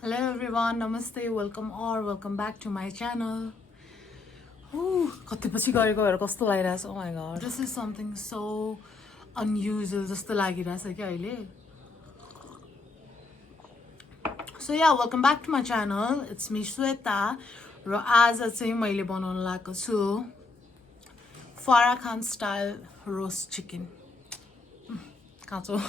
Hello everyone, namaste, welcome back to my channel. कतिपछि गरेको भएर कस्तो लागिरहेछ oh my god. This is something so unusual जस्तो लागिरहेछ के अहिले. So yeah, welcome back to my channel. It's me Shweta. र आज चाहिँ मैले बनाउन लागेको छु Farah Khan style roast chicken. काँचो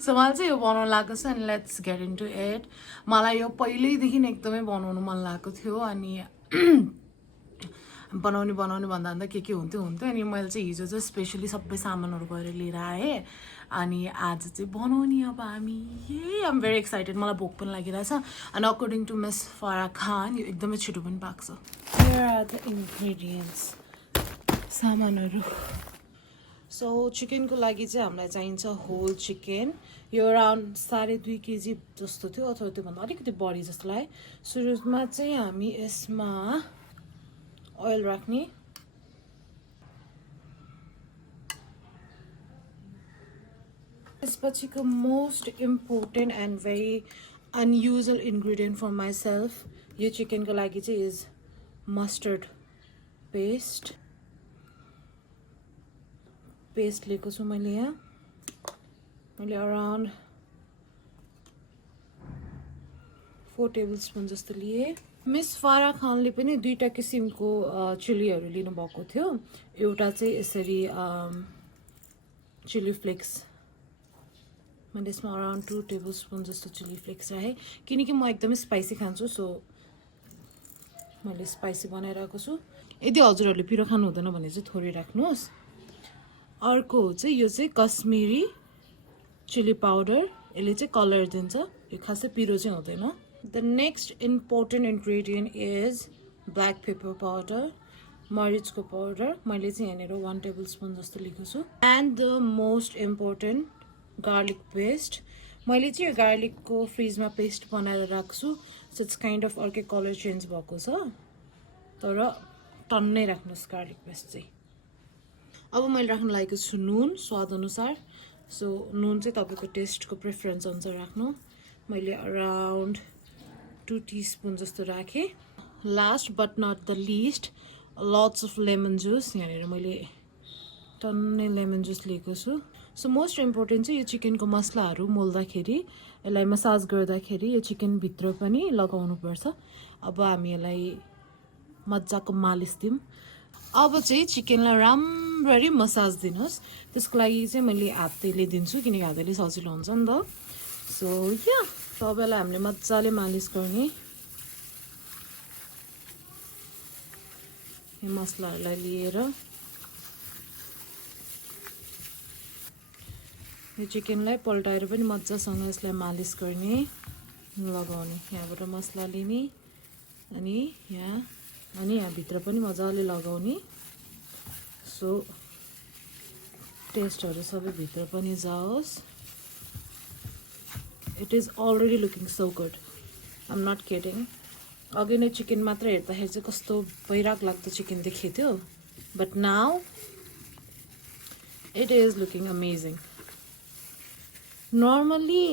So मलाई चाहिँ यो बनाउन लागेको छ अनि लेट्स गेट इन्टु इट. मलाई यो पहिल्यैदेखि एकदमै बनाउनु मन लागेको थियो अनि बनाउने भन्दा के हुन्थ्यो अनि मैले चाहिँ हिजो चाहिँ स्पेशली सबै सामानहरू गएर लिएर आएँ अनि आज चाहिँ बनाउने अब हामी आइ एम भेरी एक्साइटेड. मलाई भोक पनि लागिरहेछ अनि अकर्डिङ टु मिस फरा खान यो एकदमै छिटो पनि पाक्छ. हियर आर द इन्ग्रेडियन्ट्स सामानहरू. सो चिकनको लागि चाहिँ हामीलाई चाहिन्छ होल चिकन. यो अराउन्ड 2.5 केजी जस्तो थियो अथवा त्योभन्दा अलिकति बढी जस्तो लाग्यो. सुरुमा चाहिँ हामी यसमा ओइल राख्ने. त्यसपछिको most important and very unusual ingredient for myself यो चिकनको लागि चाहिँ इज मस्टर्ड पेस्ट लिएको छु मैले यहाँ. मैले अराउन्ड 4 टेबलस्पुन जस्तो लिए. मिस फारा खानले पनि 2टा किसिमको चिलीहरू लिनुभएको थियो. एउटा चाहिँ यसरी चिली फ्लेक्स मैले यसमा अराउन्ड 2 टेबलस्पुन जस्तो चिली फ्लेक्स राखेँ किनकि म एकदमै स्पाइसी खान्छु. सो मैले स्पाइसी बनाइरहेको छु. यदि हजुरहरूले पिरो खानु हुँदैन भने चाहिँ थोरै राख्नुहोस्. अर्को चाहिँ यो चाहिँ कश्मीरी चिली पाउडर. यसले चाहिँ कलर दिन्छ. यो खासै पिरो चाहिँ हुँदैन. The next important ingredient is black pepper powder मरिचको पाउडर. मैले चाहिँ यहाँनिर 1 टेबलस्पुन जस्तो लिएको छु. And the most important garlic paste. मैले चाहिँ यो गार्लिकको फ्रिजमा पेस्ट बनाएर राख्छु. सो इट्स काइन्ड अफ अर्कै कलर चेन्ज भएको छ तर टन्नै राख्नुहोस् गार्लिक पेस्ट चाहिँ. अब मैले राख्न लागेको छु नुन स्वाद अनुसार. सो नुन चाहिँ तपाईँको टेस्टको प्रेफरेन्स अनुसार राख्नु. मैले अराउन्ड 2 टीस्पुन जस्तो राखेँ. Last but not the least lots of lemon juice. यहाँनिर मैले टन्नै लेमन जुस लिएको छु. सो मोस्ट इम्पोर्टेन्ट चाहिँ यो चिकनको मसलाहरू मोल्दाखेरि यसलाई मसाज गर्दाखेरि यो चिकनभित्र पनि लगाउनुपर्छ. अब हामी यसलाई मजाको मालिस दिउँ. अब चाहिँ चिकनलाई राम्ररी मसाज दिनुहोस्. त्यसको लागि चाहिँ मैले हातैले दिन्छु किनकि हातैले सजिलो हुन्छ नि त. सो या तपाईँलाई हामीले मजाले मालिस गर्ने. यो मसलाहरूलाई लिएर यो चिकनलाई पल्टाएर पनि मजासँग यसलाई मालिस गर्ने लगाउने. यहाँबाट मसला लिने अनि यहाँभित्र पनि मजाले लगाउने. सो टेस्टहरू सबै भित्र पनि जाओस्. It is already looking so good. I am not kidding. अघि नै चिकन मात्र हेर्दाखेरि चाहिँ कस्तो भइराग लाग्दो चिकन देखेको थियो but now it is looking amazing. Normally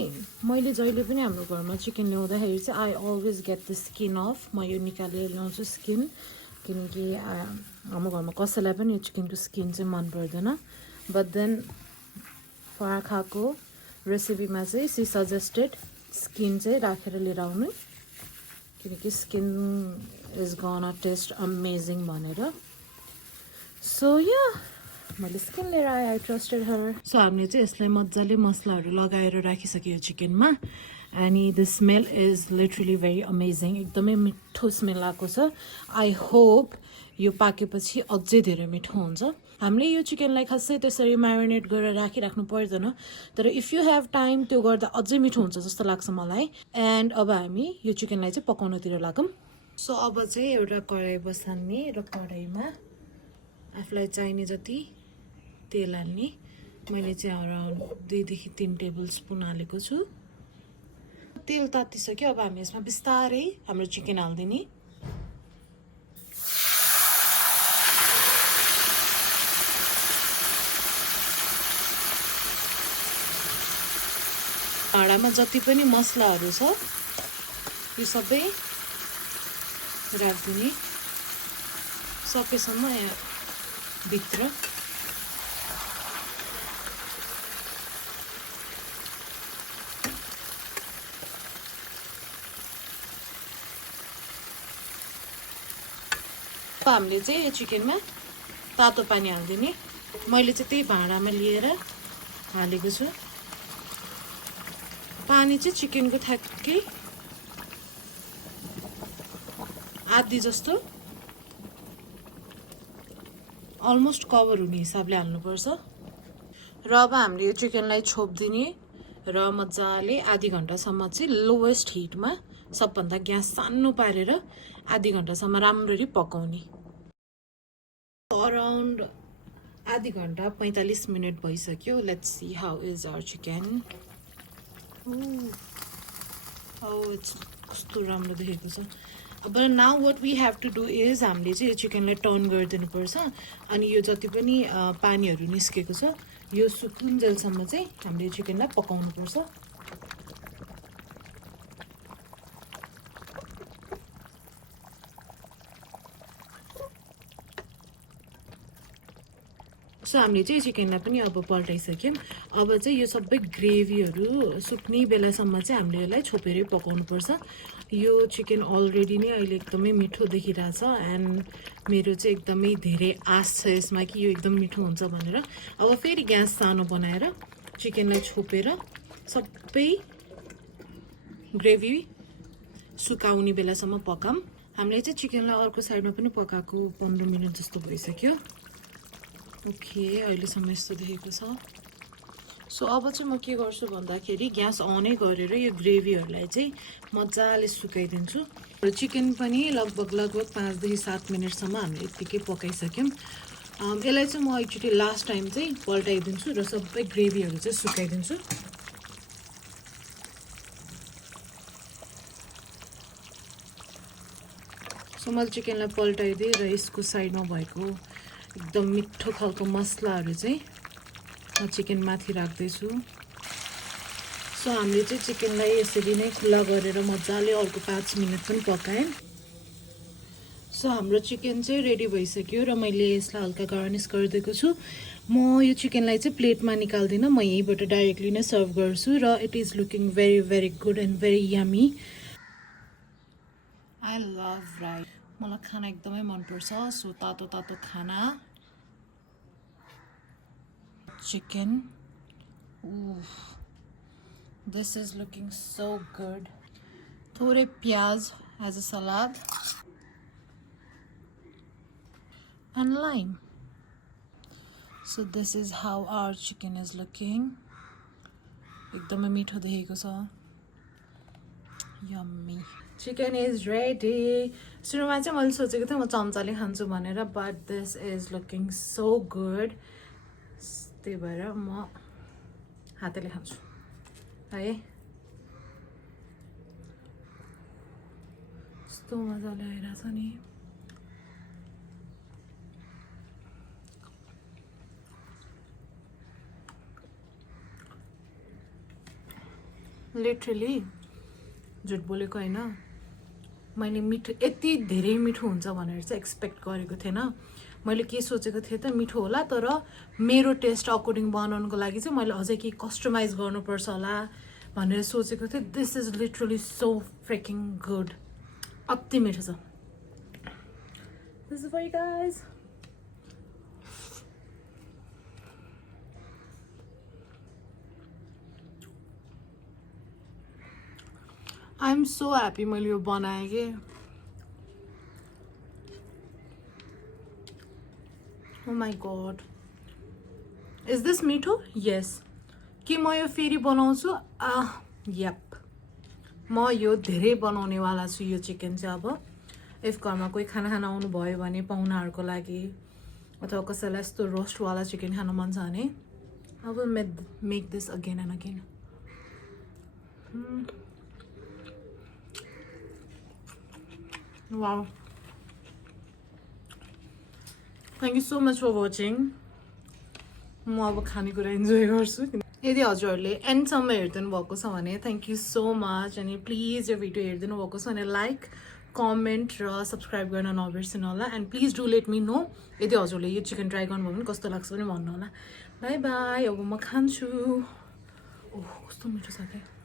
मैले जहिले पनि हाम्रो घरमा चिकन ल्याउँदाखेरि चाहिँ I always get the skin off. म यो निकालेर ल्याउँछु स्किन किनकि हाम्रो घरमा कसैलाई पनि यो चिकनको स्किन चाहिँ मन पर्दैन. बट देन फरा खाएको रेसिपीमा चाहिँ सी सजेस्टेड स्किन चाहिँ राखेर लिएर आउनु किनकि skin is gonna taste amazing भनेर. सो या मैले स्किन लिएर आएँ. I trusted her. सो हामीले चाहिँ यसलाई मजाले मसलाहरू लगाएर राखिसक्यो चिकनमा. अनि the smell is literally very amazing. एकदमै मिठो स्मेल आएको छ. आई होप यो पाकेपछि अझै धेरै मिठो हुन्छ. हामीले यो चिकनलाई खासै त्यसरी म्यारिनेट गरेर राखिराख्नु पर्दैन तर इफ यु हेभ टाइम त्यो गर्दा अझै मिठो हुन्छ जस्तो लाग्छ मलाई. एन्ड अब हामी यो चिकनलाई चाहिँ पकाउनतिर लागौँ. सो अब चाहिँ एउटा कराई बसाल्ने र कराईमा आफूलाई चाहिने जति तेल हाल्ने. मैले चाहिँ अराउन्ड 2 देखि 3 टेबलस्पुन हालेको छु. तेल तातिसक्यो. अब हामी यसमा बिस्तारै हाम्रो चिकन हालिदिने. भाँडामा जति पनि मसलाहरू छ यो सबै राखिदिने सकेसम्म भित्र हामीले चाहिँ यो चिकनमा तातो पानी हाल्दिने मैले चाहिँ त्यही भाँडामा लिएर हालेको छु पानी चाहिँ चिकनको ठ्याक्कै आधी जस्तो अलमोस्ट कभर हुने हिसाबले हाल्नुपर्छ र अब हामीले यो चिकनलाई छोपिदिने र मजाले आधी घण्टासम्म चाहिँ लोवेस्ट हिटमा सबभन्दा ग्यास सानो पारेर आधी घण्टासम्म राम्ररी पकाउने अराउन्ड आधी घण्टा 45 मिनट भइसक्यो let's see how is our chicken it's कस्तो राम्रो देखेको छ अब now what we have to do is हामीले चाहिँ यो चिकनलाई टर्न गरिदिनुपर्छ अनि यो जति पनि पानीहरू निस्केको छ यो सुकुन्जेलसम्म चाहिँ हामीले चिकनलाई पकाउनुपर्छ सो हामीले चाहिँ चिकनलाई पनि अब पल्टाइसक्यौँ अब चाहिँ यो सबै ग्रेभीहरू सुक्ने बेलासम्म चाहिँ हामीले यसलाई छोपेरै पकाउनुपर्छ यो चिकन अलरेडी नै अहिले एकदमै मिठो देखिरहेछ एन्ड मेरो चाहिँ एकदमै धेरै आश छ यसमा कि यो एकदम मिठो हुन्छ भनेर अब फेरि ग्यास सानो बनाएर चिकनलाई छोपेर सबै ग्रेभी सुकाउने बेलासम्म पकाऊँ हामीले चाहिँ चिकनलाई अर्को साइडमा पनि पकाएको 15 मिनट जस्तो भइसक्यो ओके अहिलेसम्म यस्तो देखेको छ सो अब चाहिँ म के गर्छु भन्दाखेरि ग्यास अनै गरेर यो ग्रेभीहरूलाई चाहिँ मजाले सुकाइदिन्छु र चिकन पनि लगभग 5 देखि 7 मिनटसम्म हामीले यत्तिकै पकाइसक्यौँ यसलाई चाहिँ म एकचोटि लास्ट टाइम चाहिँ पल्टाइदिन्छु र सबै ग्रेभीहरू चाहिँ सुकाइदिन्छु सो मैले चिकनलाई पल्टाइदिएँ र यसको साइडमा भएको एकदम मिठो खालको मसलाहरू चाहिँ म चिकन माथि राख्दैछु सो हामीले चाहिँ चिकनलाई यसरी नै खुला गरेर मजाले अर्को 5 मिनट पनि पकाएँ सो हाम्रो चिकन चाहिँ रेडी भइसक्यो र मैले यसलाई हल्का गार्निस गरिदिएको छु म यो चिकनलाई चाहिँ प्लेटमा निकाल्दिनँ म यहीँबाट डाइरेक्टली नै सर्भ गर्छु र it is looking very very good and very yummy I love rice मलाई खाना एकदमै मनपर्छ सो तातो तातो खाना chicken this is looking so good थोड़े प्याज as a salad and lime so this is how our chicken is looking एकदमै मिठो देखेको छ yummy chicken is ready सुरुमा चाहिँ मैले सोचेको थिएँ म चम्चाले खान्छु भनेर but this is looking so good त्यही भएर म हातले खान्छु है यस्तो मजाले आइरहेछ नि लिटरली झुट बोलेको होइन मैले मिठो यति धेरै मिठो हुन्छ भनेर चाहिँ एक्सपेक्ट गरेको थिएन मैले के सोचेको थिएँ त मिठो होला तर मेरो टेस्ट अकर्डिङ बनाउनको लागि चाहिँ मैले अझै केही कस्टमाइज गर्नुपर्छ होला भनेर सोचेको थिएँ this is literally so freaking good अति मिठो छ this is for you guys I am so happy मैले यो बनाएँ कि Oh my god. Is this मिठो? Yes. के म यो फेरि बनाउँछु? यप म यो धेरै बनाउनेवाला छु यो चिकन चाहिँ अब इफ घरमा कोही खाना खान आउनु भयो भने पाहुनाहरूको लागि अथवा कसैलाई यस्तो रोस्टवाला चिकन खान मन छ भने I will make this again and again. Wow. Thank you so much for watching. म अब खानेकुरा इन्जोय गर्छु यदि हजुरहरूले एन्डसम्म हेरिदिनु भएको छ भने थ्याङ्क यू सो मच अनि प्लिज यो भिडियो हेरिदिनु भएको छ भने लाइक कमेन्ट र सब्सक्राइब गर्न नबिर्सिनु होला and please do let me know यदि हजुरले यो चिकन ट्राई गर्नुभयो भने कस्तो लाग्छ पनि भन्नु होला बाई बाई अब म खान्छु ओह कस्तो मिठो छ क्या